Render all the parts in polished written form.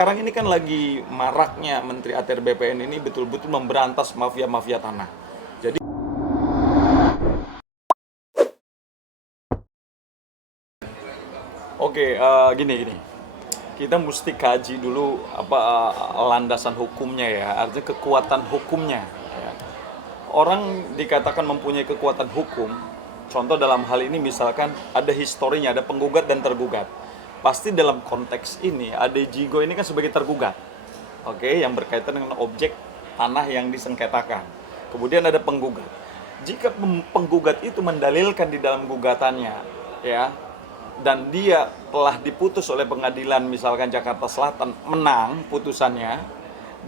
Sekarang ini kan lagi maraknya Menteri ATR BPN ini betul-betul memberantas mafia-mafia tanah. Jadi, oke, gini. Kita mesti kaji dulu landasan hukumnya ya, artinya kekuatan hukumnya. Ya. Orang dikatakan mempunyai kekuatan hukum, contoh dalam hal ini misalkan ada historinya, ada penggugat dan tergugat. Pasti dalam konteks ini, Ade Jigo ini kan sebagai tergugat, oke, yang berkaitan dengan objek tanah yang disengketakan. Kemudian ada penggugat. Jika penggugat itu mendalilkan di dalam gugatannya, ya, dan dia telah diputus oleh pengadilan misalkan Jakarta Selatan, menang putusannya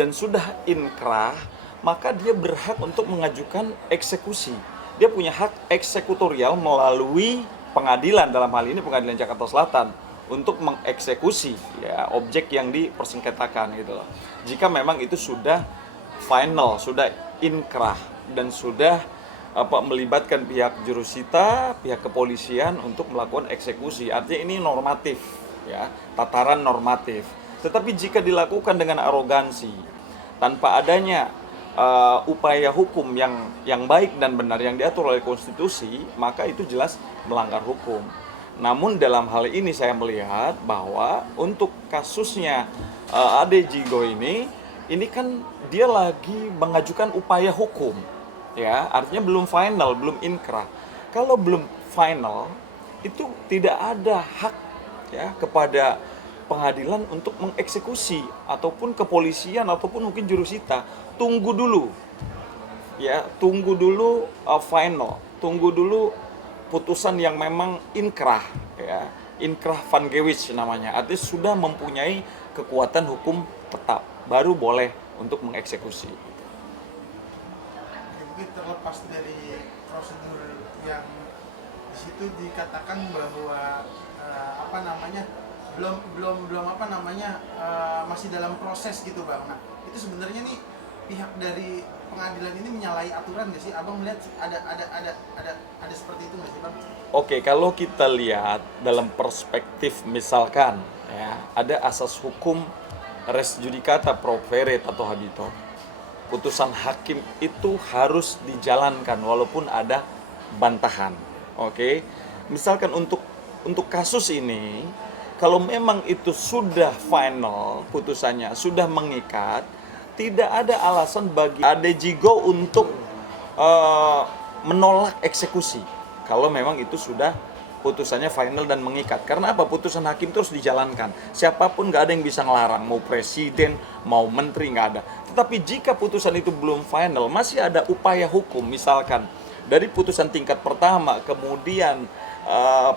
dan sudah inkrah, maka dia berhak untuk mengajukan eksekusi. Dia punya hak eksekutorial melalui pengadilan, dalam hal ini pengadilan Jakarta Selatan, untuk mengeksekusi ya objek yang dipersengketakan gitu loh. Jika memang itu sudah final, sudah inkrah dan sudah melibatkan pihak jurusita, pihak kepolisian untuk melakukan eksekusi. Artinya ini normatif, ya, tataran normatif. Tetapi jika dilakukan dengan arogansi, tanpa adanya upaya hukum yang baik dan benar yang diatur oleh konstitusi, maka itu jelas melanggar hukum. Namun dalam hal ini saya melihat bahwa untuk kasusnya Ade Jigo ini kan dia lagi mengajukan upaya hukum, ya, artinya belum final, belum inkrah. Kalau belum final, itu tidak ada hak ya kepada pengadilan untuk mengeksekusi ataupun kepolisian ataupun mungkin jurusita. Tunggu dulu, ya, tunggu dulu final, tunggu dulu putusan yang memang inkrah, ya, inkrah Van Gewich namanya, artinya sudah mempunyai kekuatan hukum tetap, baru boleh untuk mengeksekusi. Jadi terlepas dari prosedur yang di situ dikatakan bahwa apa namanya belum belum belum apa namanya masih dalam proses gitu bang. Nah itu sebenarnya nih pihak dari pengadilan ini menyalahi aturan nggak sih? Abang melihat ada seperti itu nggak sih bang? Oke, kalau kita lihat dalam perspektif misalkan ya, ada asas hukum res judicata pro fere atau habito. Putusan hakim itu harus dijalankan walaupun ada bantahan. Oke. Misalkan untuk kasus ini, kalau memang itu sudah final putusannya, sudah mengikat, tidak ada alasan bagi Ade Jigo untuk menolak eksekusi. Kalau memang itu sudah putusannya final dan mengikat. Karena apa? Putusan hakim terus dijalankan. Siapapun nggak ada yang bisa ngelarang. Mau presiden, mau menteri, nggak ada. Tetapi jika putusan itu belum final, masih ada upaya hukum. Misalkan dari putusan tingkat pertama, kemudian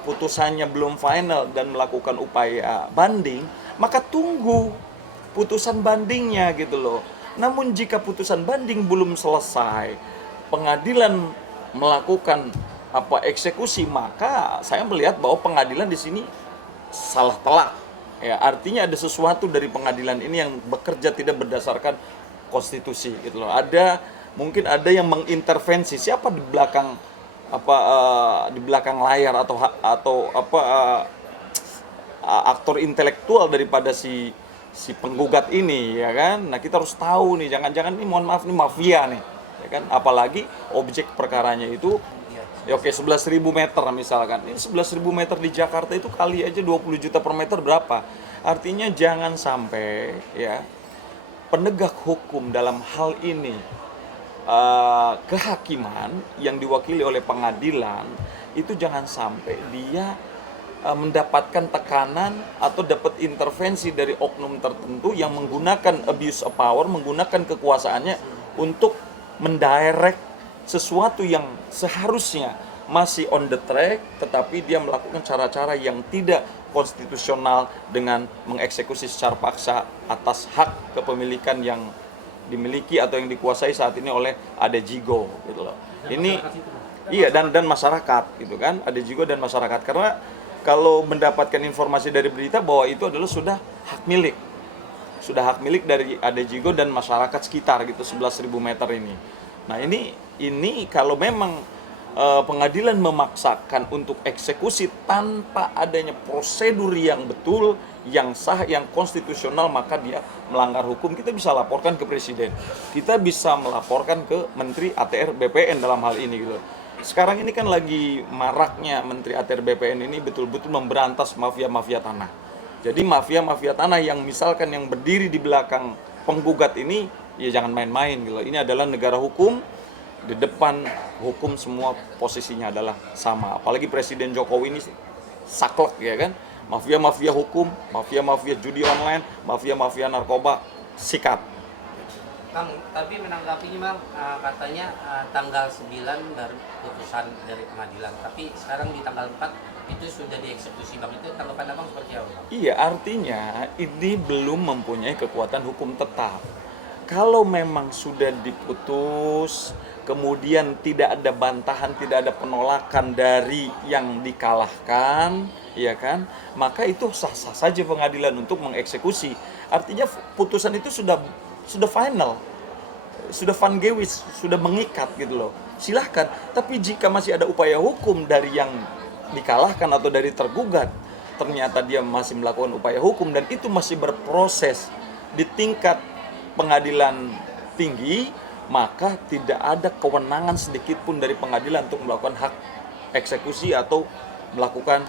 putusannya belum final dan melakukan upaya banding, maka tunggu putusan bandingnya gitu loh. Namun jika putusan banding belum selesai, pengadilan melakukan eksekusi, maka saya melihat bahwa pengadilan di sini salah telak. Ya, artinya ada sesuatu dari pengadilan ini yang bekerja tidak berdasarkan konstitusi gitu loh. Mungkin ada yang mengintervensi siapa di belakang di belakang layar atau aktor intelektual daripada si penggugat ini, ya kan. Nah, kita harus tahu nih, jangan-jangan ini mohon maaf nih mafia nih, ya kan. Apalagi objek perkaranya itu ya oke 11.000 meter misalkan. Ini 11.000 meter di Jakarta itu kali aja 20 juta per meter berapa? Artinya jangan sampai ya penegak hukum dalam hal ini kehakiman yang diwakili oleh pengadilan itu jangan sampai dia mendapatkan tekanan atau dapat intervensi dari oknum tertentu yang menggunakan abuse of power, menggunakan kekuasaannya untuk mendirect sesuatu yang seharusnya masih on the track, tetapi dia melakukan cara-cara yang tidak konstitusional dengan mengeksekusi secara paksa atas hak kepemilikan yang dimiliki atau yang dikuasai saat ini oleh Ade Jigo gitu loh. Ini iya dan masyarakat gitu kan, Ade Jigo dan masyarakat, karena kalau mendapatkan informasi dari berita bahwa itu adalah sudah hak milik dari Ade Jigo dan masyarakat sekitar gitu 11.000 meter ini. Nah ini kalau memang pengadilan memaksakan untuk eksekusi tanpa adanya prosedur yang betul, yang sah, yang konstitusional, maka dia melanggar hukum. Kita bisa laporkan ke presiden, kita bisa melaporkan ke Menteri ATR BPN dalam hal ini gitu. Sekarang ini kan lagi maraknya Menteri ATR BPN ini betul-betul memberantas mafia-mafia tanah. Jadi mafia-mafia tanah yang misalkan yang berdiri di belakang penggugat ini, ya jangan main-main gitu. Ini adalah negara hukum, di depan hukum semua posisinya adalah sama. Apalagi Presiden Jokowi ini saklek ya kan. Mafia-mafia hukum, mafia-mafia judi online, mafia-mafia narkoba, sikat. Bang, tapi menanggapinya Bang, katanya tanggal 9 baru putusan dari pengadilan. Tapi sekarang di tanggal 4 itu sudah dieksekusi Bang. Itu tanggapan Abang seperti apa Bang? Iya, artinya ini belum mempunyai kekuatan hukum tetap. Kalau memang sudah diputus, kemudian tidak ada bantahan, tidak ada penolakan dari yang dikalahkan, ya kan? Maka itu sah-sah saja pengadilan untuk mengeksekusi. Artinya putusan itu sudah final, sudah van gewis, sudah mengikat gitu loh. Silahkan. Tapi jika masih ada upaya hukum dari yang dikalahkan atau dari tergugat, ternyata dia masih melakukan upaya hukum dan itu masih berproses di tingkat pengadilan tinggi, maka tidak ada kewenangan sedikit pun dari pengadilan untuk melakukan hak eksekusi atau melakukan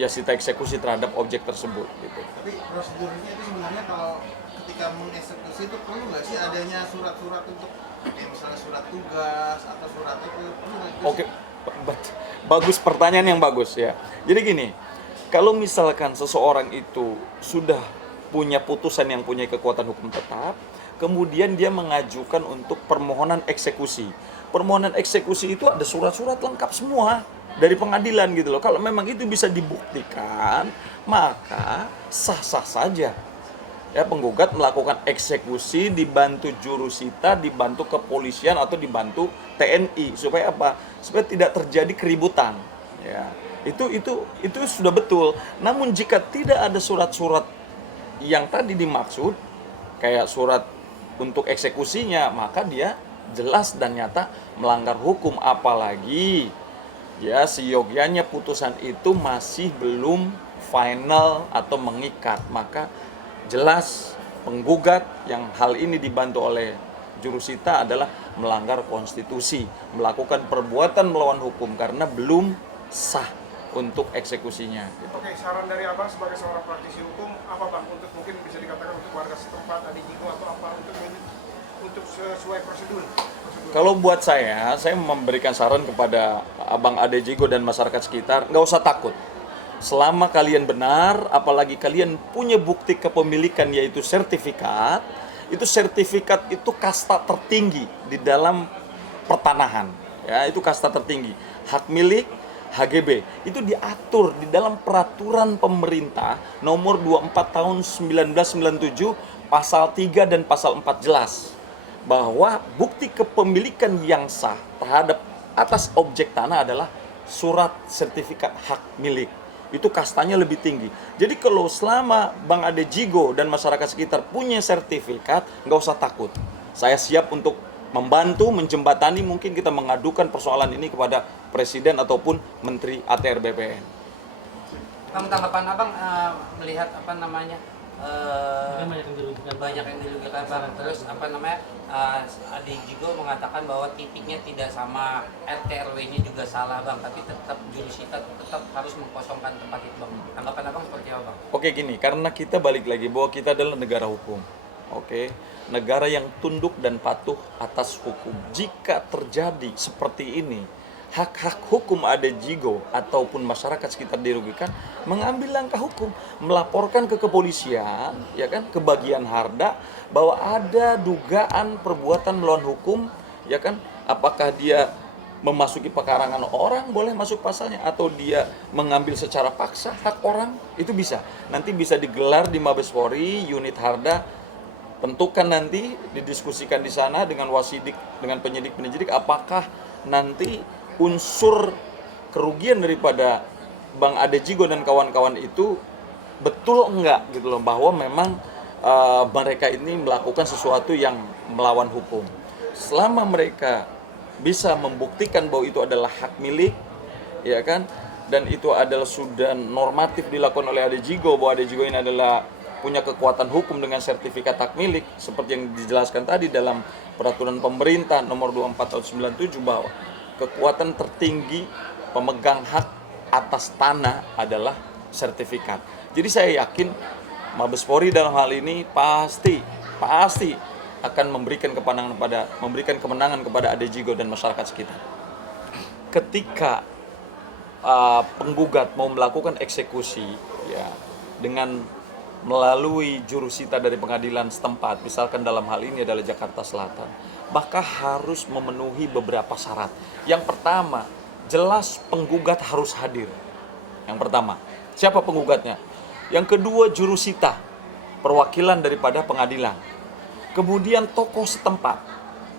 ya sita eksekusi terhadap objek tersebut gitu. Tapi prosedurnya itu sebenarnya kalau ketika mengeksekusi itu perlu nggak sih adanya surat-surat untuk misalnya surat tugas atau surat itu perlu nggak? Oke, bagus, pertanyaan yang bagus ya. Jadi gini, kalau misalkan seseorang itu sudah punya putusan yang punya kekuatan hukum tetap, kemudian dia mengajukan untuk permohonan eksekusi. Permohonan eksekusi itu ada surat-surat lengkap semua dari pengadilan gitu loh. Kalau memang itu bisa dibuktikan, maka sah-sah saja. Ya, penggugat melakukan eksekusi dibantu jurusita, dibantu kepolisian atau dibantu TNI supaya apa? Supaya tidak terjadi keributan. Ya, itu sudah betul. Namun jika tidak ada surat-surat yang tadi dimaksud, kayak surat untuk eksekusinya, maka dia jelas dan nyata melanggar hukum. Apalagi ya seyogyanya putusan itu masih belum final atau mengikat, maka jelas penggugat yang hal ini dibantu oleh jurusita adalah melanggar konstitusi, melakukan perbuatan melawan hukum karena belum sah untuk eksekusinya. Oke, saran dari Abang sebagai seorang praktisi hukum apa Bang untuk mungkin bisa dikatakan untuk warga setempat, adik jigo atau apa untuk sesuai prosedur? Kalau buat saya memberikan saran kepada Abang Ade Jigo dan masyarakat sekitar, nggak usah takut. Selama kalian benar, apalagi kalian punya bukti kepemilikan yaitu sertifikat, itu kasta tertinggi di dalam pertanahan. Ya, itu kasta tertinggi. Hak milik HGB itu diatur di dalam peraturan pemerintah nomor 24 tahun 1997 pasal 3 dan pasal 4 jelas bahwa bukti kepemilikan yang sah terhadap atas objek tanah adalah surat sertifikat hak milik. Itu kastanya lebih tinggi. Jadi kalau selama Bang Ade Jigo dan masyarakat sekitar punya sertifikat, nggak usah takut. Saya siap untuk membantu, menjembatani, mungkin kita mengadukan persoalan ini kepada Presiden ataupun Menteri ATR BPN. Bang, tanggapan Abang melihat apa namanya banyak yang dirugikan Bang. Terus apa namanya Ade Jigo mengatakan bahwa titiknya tidak sama, RT RW-nya juga salah Bang, tapi tetap jurusita tetap harus mengkosongkan tempat itu Bang. Tanggapan Abang seperti apa Bang? Oke gini, karena kita balik lagi bahwa kita adalah negara hukum. Oke, negara yang tunduk dan patuh atas hukum. Jika terjadi seperti ini, hak-hak hukum Ade Jigo ataupun masyarakat sekitar dirugikan, mengambil langkah hukum, melaporkan ke kepolisian, ya kan, ke bagian Harda bahwa ada dugaan perbuatan melawan hukum, ya kan, apakah dia memasuki pekarangan orang, boleh masuk pasalnya, atau dia mengambil secara paksa hak orang, itu bisa. Nanti bisa digelar di Mabes Polri, unit Harda, tentukan nanti didiskusikan di sana dengan wasidik, dengan penyidik-penyidik, apakah nanti unsur kerugian daripada Bang Ade Jigo dan kawan-kawan itu betul enggak gitu loh, bahwa memang mereka ini melakukan sesuatu yang melawan hukum. Selama mereka bisa membuktikan bahwa itu adalah hak milik, ya kan, dan itu adalah sudah normatif dilakukan oleh Ade Jigo, bahwa Ade Jigo ini adalah punya kekuatan hukum dengan sertifikat hak milik seperti yang dijelaskan tadi dalam peraturan pemerintah nomor 24 tahun 97, bahwa kekuatan tertinggi pemegang hak atas tanah adalah sertifikat. Jadi saya yakin Mabes Polri dalam hal ini pasti akan memberikan kemenangan kepada Ade Jigo dan masyarakat sekitar. Ketika penggugat mau melakukan eksekusi, ya, dengan melalui jurusita dari pengadilan setempat, misalkan dalam hal ini adalah Jakarta Selatan, maka harus memenuhi beberapa syarat. Yang pertama, jelas penggugat harus hadir. Yang pertama, siapa penggugatnya? Yang kedua, jurusita, perwakilan daripada pengadilan. Kemudian tokoh setempat,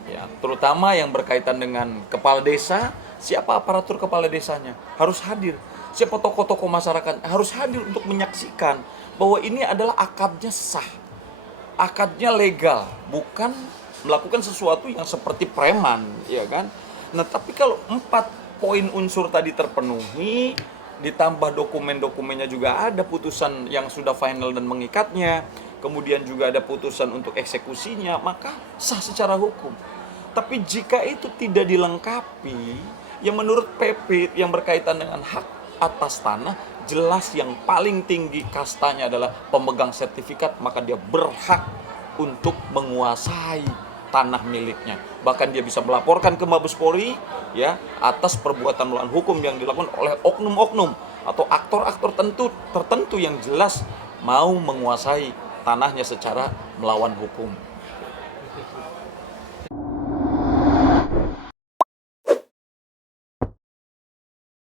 ya, terutama yang berkaitan dengan kepala desa. Siapa aparatur kepala desanya harus hadir. Siapa tokoh-tokoh masyarakat harus hadir untuk menyaksikan bahwa ini adalah akadnya sah, akadnya legal, bukan melakukan sesuatu yang seperti preman, ya kan? Nah, tapi kalau 4 poin unsur tadi terpenuhi, ditambah dokumen-dokumennya juga ada, putusan yang sudah final dan mengikatnya, kemudian juga ada putusan untuk eksekusinya, maka sah secara hukum. Tapi jika itu tidak dilengkapi, yang menurut PP yang berkaitan dengan hak atas tanah, jelas yang paling tinggi kastanya adalah pemegang sertifikat, maka dia berhak untuk menguasai tanah miliknya. Bahkan dia bisa melaporkan ke Mabes Polri, ya, atas perbuatan melawan hukum yang dilakukan oleh oknum-oknum atau aktor-aktor tertentu yang jelas mau menguasai tanahnya secara melawan hukum.